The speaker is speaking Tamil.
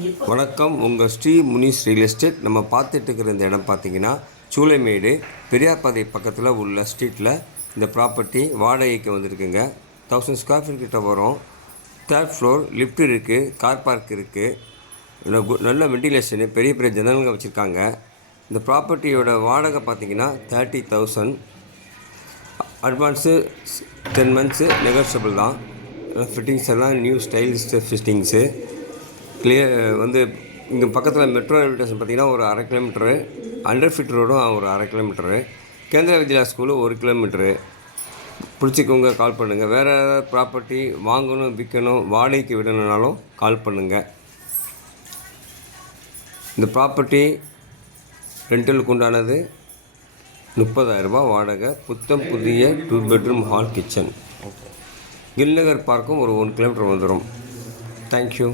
வணக்கம். உங்கள் ஸ்ரீ முனிஸ் ரியல் எஸ்டேட். நம்ம பார்த்துட்டு இருக்கிற இந்த இடம் பார்த்தீங்கன்னா சூளைமேடு பெரியார் பாதை பக்கத்தில் உள்ள ஸ்ட்ரீட்டில் இந்த ப்ராப்பர்ட்டி வாடகைக்கு வந்திருக்குங்க. 1000 ஸ்கொயர் ஃபீட் கிட்ட வரும். 3rd ஃப்ளோர், லிஃப்ட் இருக்குது, கார் பார்க் இருக்குது, நல்ல வெண்டிலேஷனு, பெரிய பெரிய ஜன்னல்கள் வச்சுருக்காங்க. இந்த ப்ராப்பர்ட்டியோட வாடகை பார்த்தீங்கன்னா 30,000. அட்வான்ஸு 10 months நெகோஷியபிள் தான். ஃபிட்டிங்ஸ் எல்லாம் நியூ ஸ்டைலிஷ் ஃபிட்டிங்ஸு. வந்து இங்கே பக்கத்தில் மெட்ரோ ரயில்வே ஸ்டேஷன் பார்த்திங்கன்னா ஒரு 1/2 கிலோமீட்டரு, அண்டர் ஃபிட் ரோடும் ஒரு 1/2 கிலோமீட்டரு, கேந்திர வித்யா ஸ்கூலு 1 கிலோமீட்டரு. பிடிச்சிக்கோங்க, கால் பண்ணுங்கள். வேறு ஏதாவது ப்ராப்பர்ட்டி வாங்கணும், விற்கணும், வாடகைக்கு விடணுன்னாலும் கால் பண்ணுங்கள். இந்த ப்ராப்பர்ட்டி ரெண்டலுக்கு உண்டானது 30,000 வாடகை. புத்தம் புதிய 2 bedroom ஹால், கிச்சன். கில்நகர் பார்க்கும் ஒரு 1 கிலோமீட்டர் வந்துடும். தேங்க்யூ.